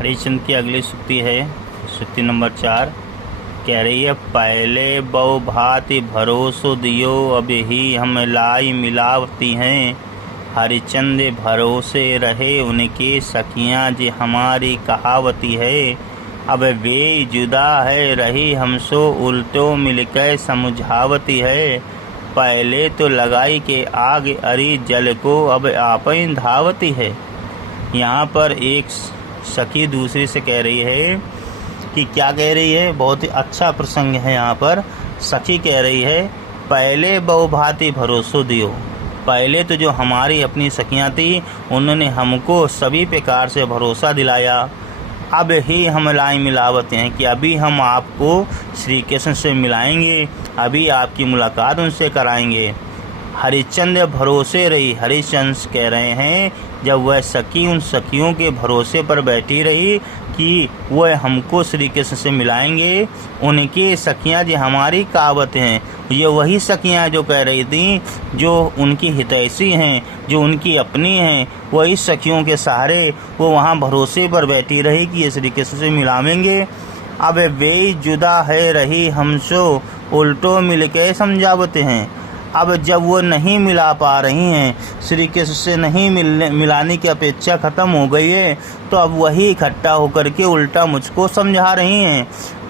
हरिश्चंद्र की अगली सूक्ति है सूक्ति नंबर 4। कह रही है, पहले बहु भांति भरोसो दियो, अब ही हम लाई मिलावती हैं। हरिश्चंद्र भरोसे रहे उनके, सखियाँ जे हमारी कहावती है। अब वे जुदा है रही हमसो, उल्टो मिलकर समझावती है। पहले तो लगाई के आग अरी जल को, अब आपै धावती है। यहाँ पर एक सखी दूसरी से कह रही है कि क्या कह रही है, बहुत ही अच्छा प्रसंग है। यहाँ पर सखी कह रही है, पहले बहु भांति भरोसो दियो। पहले तो जो हमारी अपनी सखियाँ थी उन्होंने हमको सभी प्रकार से भरोसा दिलाया। अब ही हम लाई मिलावत हैं कि अभी हम आपको श्री कृष्ण से मिलाएंगे, अभी आपकी मुलाकात उनसे कराएंगे। हरिश्चंद्र भरोसे रही। हरिश्चंद्र कह रहे हैं जब वह सखी उन सखियों के भरोसे पर बैठी रही कि वह हमको श्री कृष्ण से मिलाएंगे, उनकी सखियां जो हमारी कहावत हैं, ये वही सखियां जो कह रही थी, जो उनकी हितैषी हैं, जो उनकी अपनी हैं, वही सखियों के सहारे वो वहाँ भरोसे पर बैठी रही कि ये श्री कृष्ण से मिलावेंगे। अब वे जुदा है रही हमसो, उल्टो मिलके समझावते हैं। अब जब वो नहीं मिला पा रही हैं, श्री कृष्ण से नहीं मिलाने की अपेक्षा ख़त्म हो गई है, तो अब वही इकट्ठा होकर के उल्टा मुझको समझा रही हैं।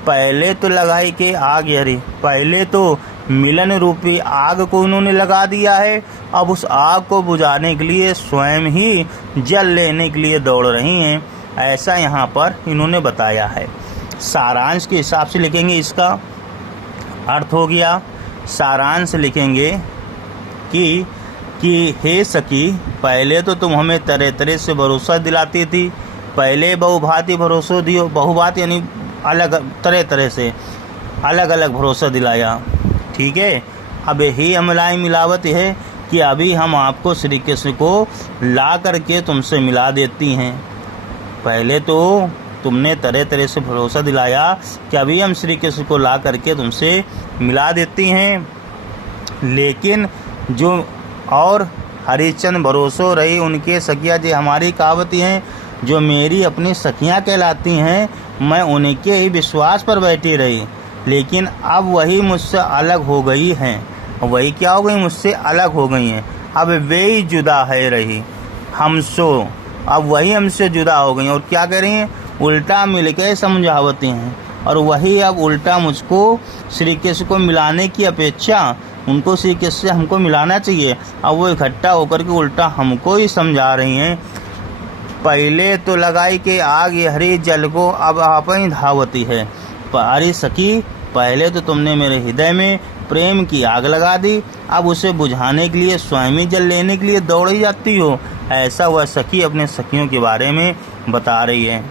पहले तो लगाई के आग हरी, पहले तो मिलन रूपी आग को उन्होंने लगा दिया है, अब उस आग को बुझाने के लिए स्वयं ही जल लेने के लिए दौड़ रही हैं। ऐसा यहाँ पर इन्होंने बताया है। सारांश के हिसाब से लिखेंगे, इसका अर्थ हो गया, सारांश लिखेंगे कि हे सखी, पहले तो तुम हमें तरह तरह से भरोसा दिलाती थी। पहले बहुभांति भरोसा दियो, बहुभांत यानी अलग तरह तरह से अलग अलग भरोसा दिलाया, ठीक है। अब ही हमलाई मिलावत है कि अभी हम आपको श्री कृष्ण को ला करके तुमसे मिला देती हैं। पहले तो तुमने तरह तरह से भरोसा दिलाया कि अभी हम श्री कृष्ण को ला करके तुमसे मिला देती हैं, लेकिन जो और हरिश्चंद्र भरोसो रही उनके सखियाँ जो हमारी कहावती हैं, जो मेरी अपनी सखियाँ कहलाती हैं, मैं उनके ही विश्वास पर बैठी रही, लेकिन अब वही मुझसे अलग हो गई हैं। वही क्या हो गई, मुझसे अलग हो गई हैं। अब वे ही जुदा है रही हमसो, अब वही हमसे जुदा हो गई और क्या कह रही हैं, उल्टा मिलकर समझावती हैं। और वही अब उल्टा मुझको श्री कृष्ण को मिलाने की अपेक्षा उनको श्री कृष्ण से हमको मिलाना चाहिए, अब वो इकट्ठा होकर के उल्टा हमको ही समझा रही हैं। पहले तो लगाई के आग हरी जल को, अब आपै धावती है। अरे सखी, पहले तो तुमने मेरे हृदय में प्रेम की आग लगा दी, अब उसे बुझाने के लिए स्वयं ही जल लेने के लिए दौड़ ही जाती हो। ऐसा वह सखी अपने सखियों के बारे में बता रही है।